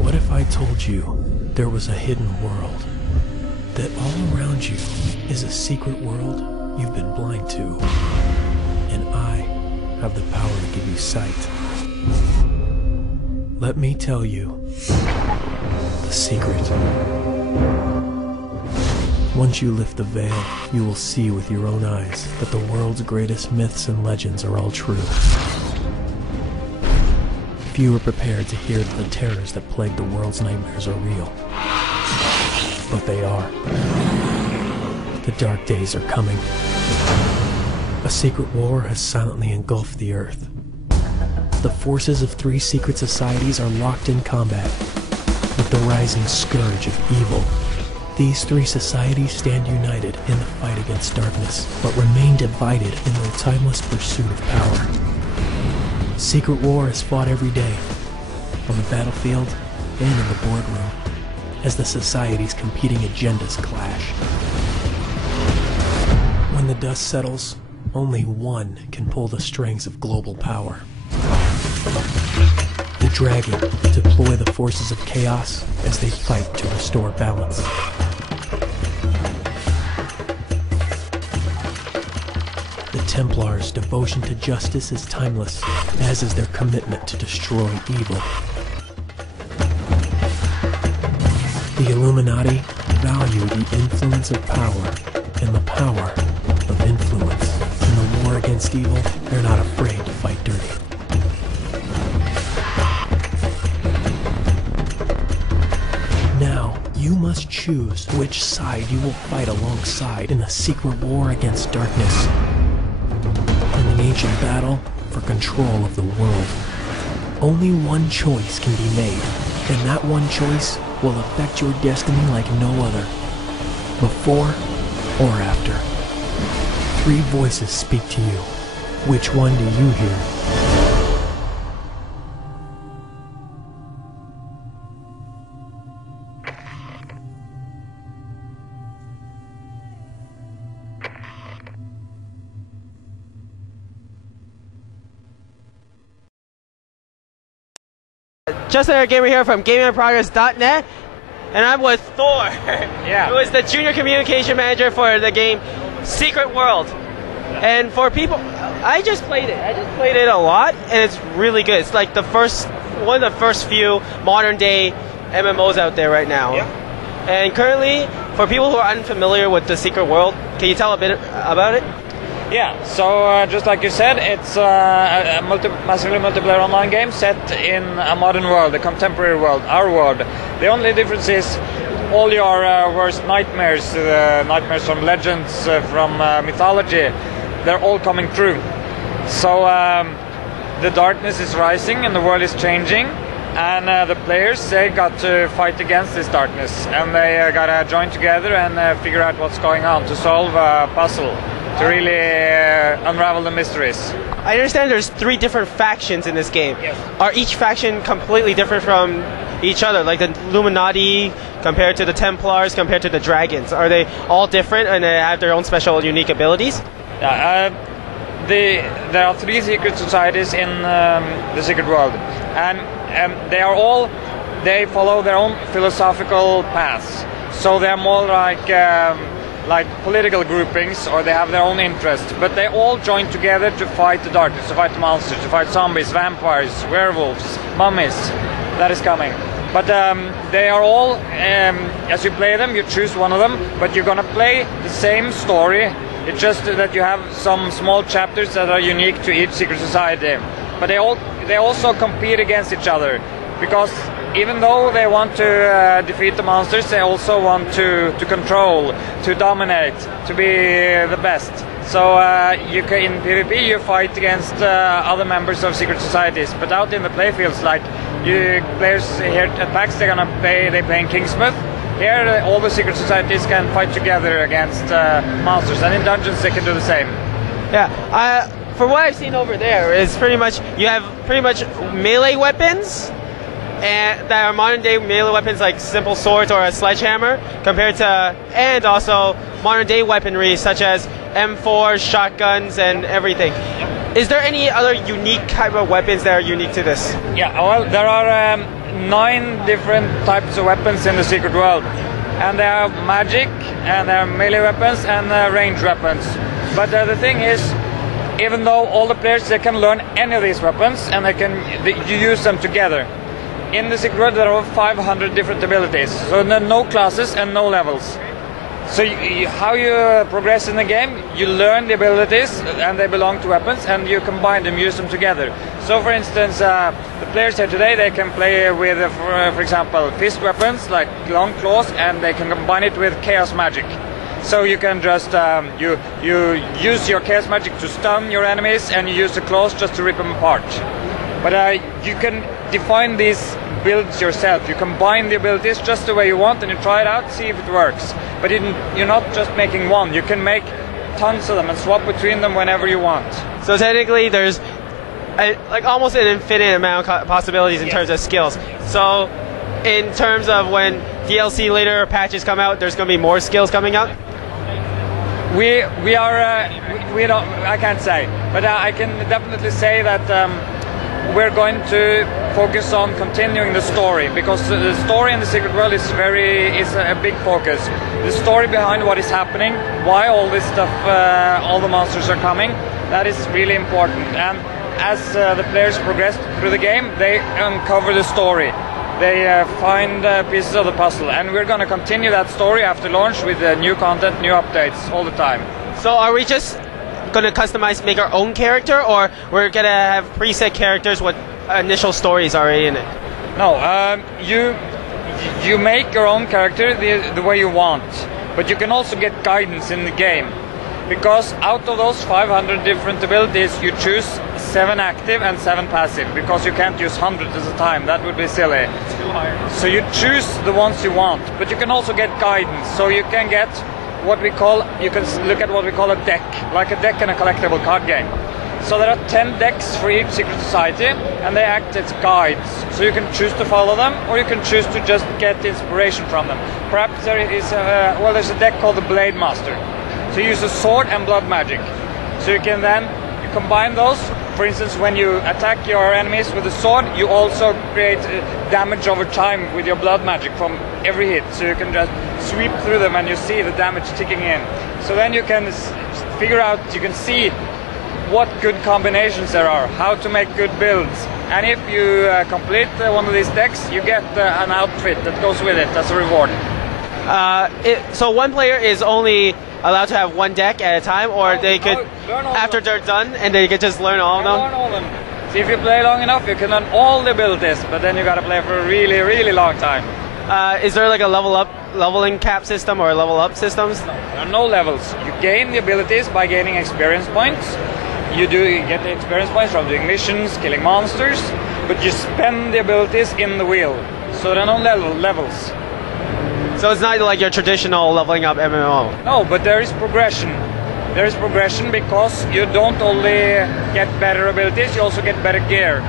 What if I told you there was a hidden world? That all around you is a secret world you've been blind to. And I have the power to give you sight. Let me tell you the secret. Once you lift the veil, you will see with your own eyes that the world's greatest myths and legends are all true. Few are prepared to hear that the terrors that plague the world's nightmares are real. But they are. The dark days are coming. A secret war has silently engulfed the earth. The forces of 3 secret societies are locked in combat with the rising scourge of evil. These 3 societies stand united in the fight against darkness, but remain divided in their timeless pursuit of power. Secret war is fought every day, on the battlefield and in the boardroom, as the societies' competing agendas clash. When the dust settles, only one can pull the strings of global power. The dragon deploy the forces of chaos as they fight to restore balance. The Templars' devotion to justice is timeless, as is their commitment to destroy evil. The Illuminati value the influence of power and the power of influence. In the war against evil, they're not afraid to fight dirty. Now, you must choose which side you will fight alongside in the secret war against darkness. In the ancient battle for control of the world, only one choice can be made, and that one choice will affect your destiny like no other, before or after. 3 voices speak to you. Which one do you hear? Justin Gamer here from GamingInProgress.net, and I'm with Thor, who is the Junior Communication Manager for the game Secret World. And for people, I just played it a lot, and it's really good. It's like one of the first few modern day MMOs out there right now. Yeah. And currently, for people who are unfamiliar with the Secret World, can you tell a bit about it? Yeah, so just like you said, it's a massively multiplayer online game set in a modern world, a contemporary world, our world. The only difference is all your worst nightmares, nightmares from legends, from mythology, they're all coming true. So the darkness is rising and the world is changing, and the players, they got to fight against this darkness, and they gotta join together and figure out what's going on to solve a puzzle, to really unravel the mysteries. I understand there's 3 different factions in this game. Yes. Are each faction completely different from each other? Like the Illuminati compared to the Templars compared to the Dragons? Are they all different and they have their own special unique abilities? There are 3 secret societies in the Secret World, and they follow their own philosophical paths. So they're more like political groupings, or they have their own interests, but they all join together to fight the darkness, to fight the monsters, to fight zombies, vampires, werewolves, mummies. That is coming. But they are all, as you play them, you choose one of them, but you're gonna play the same story. It's just that you have some small chapters that are unique to each secret society. But they also compete against each other, because even though they want to defeat the monsters, they also want to control, to dominate, to be the best. So you can, in PvP you fight against other members of secret societies, but out in the playfields, like you players here at PAX, they play in Kingsmouth. Here all the secret societies can fight together against monsters, and in dungeons they can do the same. Yeah, from what I've seen over there, is pretty much you have pretty much melee weapons, and that are modern day melee weapons like simple swords or a sledgehammer, compared to, and also modern day weaponry such as M4, shotguns, and everything. Is there any other unique type of weapons that are unique to this? Yeah, well, there are 9 different types of weapons in the secret world, and they are magic, and they are melee weapons, and range weapons. But the thing is, even though all the players they can learn any of these weapons, and you use them together. In the secret world there are over 500 different abilities, so there are no classes and no levels. So how you progress in the game, you learn the abilities, and they belong to weapons, and you combine them, use them together. So for instance, the players here today, they can play with, for example, fist weapons like long claws, and they can combine it with chaos magic. So you can just, you use your chaos magic to stun your enemies, and you use the claws just to rip them apart. But you can define these builds yourself. You combine the abilities just the way you want, and you try it out, see if it works. But you're not just making one. You can make tons of them and swap between them whenever you want. So technically there's like almost an infinite amount of possibilities in terms of skills. So in terms of when DLC later patches come out, there's going to be more skills coming out? We don't, I can't say, but I can definitely say that we're going to focus on continuing the story, because the story in the secret world is a big focus. The story behind what is happening, why all this stuff, all the monsters are coming, that is really important. And as the players progress through the game, they uncover the story. They find pieces of the puzzle, and we're going to continue that story after launch with new content, new updates all the time. So are we just going to customize, make our own character, or we're going to have preset characters with initial stories already in it? No, you make your own character the way you want, but you can also get guidance in the game, because out of those 500 different abilities you choose 7 active and 7 passive, because you can't use hundreds at a time, that would be silly. It's too hard. So you choose the ones you want, but you can also get guidance, so you can get what we call, you can look at what we call a deck, like a deck in a collectible card game. So there are 10 decks for each secret society, and they act as guides. So you can choose to follow them, or you can choose to just get inspiration from them. Perhaps there is there's a deck called the Blade Master. So you use a sword and blood magic. So you can then combine those. For instance, when you attack your enemies with a sword, you also create damage over time with your blood magic from every hit. So you can just sweep through them, and you see the damage ticking in. So then you can figure out, you can see what good combinations there are, how to make good builds. And if you complete one of these decks, you get an outfit that goes with it as a reward. So one player is only allowed to have one deck at a time, or they could, after they're done, and they could just learn all of them? Learn all of them. So if you play long enough, you can learn all the abilities, but then you gotta play for a really, really long time. Is there like a leveling cap system or level up systems? No, there are no levels. You gain the abilities by gaining experience points. You get the experience points from doing missions, killing monsters, but you spend the abilities in the wheel. So there are no levels. So it's not like your traditional leveling up MMO? No, but there is progression. There is progression because you don't only get better abilities, you also get better gear.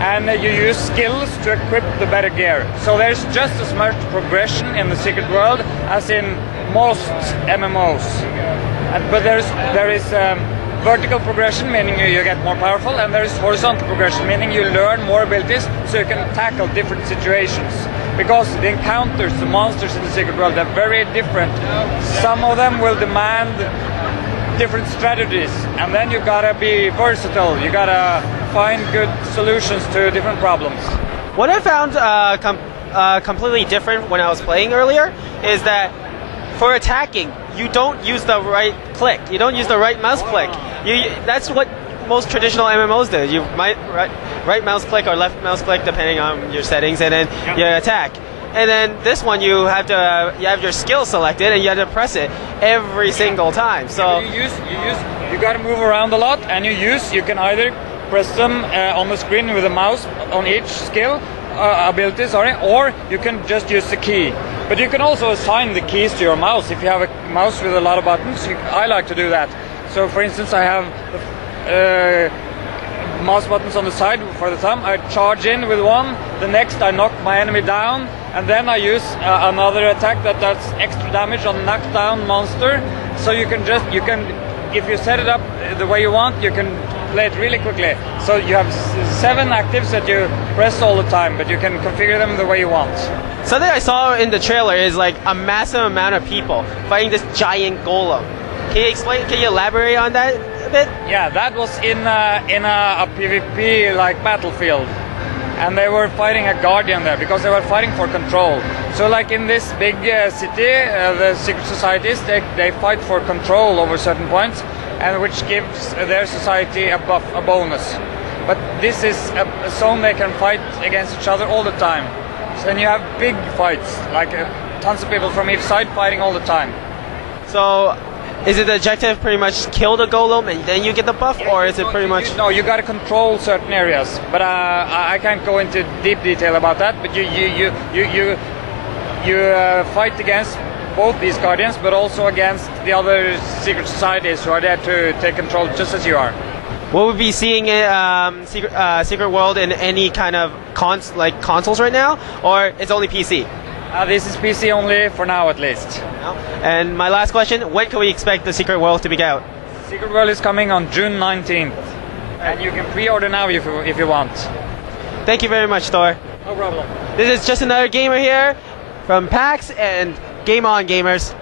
And you use skills to equip the better gear. So there's just as much progression in the secret world as in most MMOs. But there is vertical progression, meaning you get more powerful, and there is horizontal progression, meaning you learn more abilities so you can tackle different situations. Because the encounters, the monsters in the secret world, they're very different. Some of them will demand different strategies, and then you gotta be versatile. You gotta find good solutions to different problems. What I found completely different when I was playing earlier is that for attacking, you don't use the right click. You don't use the right mouse click. That's what most traditional MMOs do. You might right mouse click or left mouse click depending on your settings, and then you attack. And then this one, you have your skill selected, and you have to press it every single time. So you got to move around a lot, and you can either press them on the screen with a mouse on each skill ability, or you can just use the key. But you can also assign the keys to your mouse if you have a mouse with a lot of buttons. I like to do that. So, for instance, I have mouse buttons on the side for the thumb. I charge in with one. The next, I knock my enemy down. And then I use another attack that does extra damage on knockdown monster. So you can if you set it up the way you want, you can play it really quickly. So you have 7 actives that you press all the time, but you can configure them the way you want. Something I saw in the trailer is like a massive amount of people fighting this giant golem. Can you elaborate on that a bit? Yeah, that was in a PvP like battlefield. And they were fighting a guardian there because they were fighting for control. So like in this big city, the secret societies, they fight for control over certain points, and which gives their society a bonus. But this is a zone they can fight against each other all the time. So then you have big fights, like tons of people from each side fighting all the time. So is it the objective pretty much kill the golem and then you get the buff, or is it pretty much... No, you gotta control certain areas, but I can't go into deep detail about that, but you fight against both these guardians, but also against the other secret societies who are there to take control just as you are. Will we be seeing Secret World in any kind of consoles right now, or it's only PC? This is PC only for now, at least. And my last question, when can we expect the Secret World to be out? Secret World is coming on June 19th. And you can pre-order now if you want. Thank you very much, Thor. No problem. This is just another gamer here from PAX, and game on, gamers.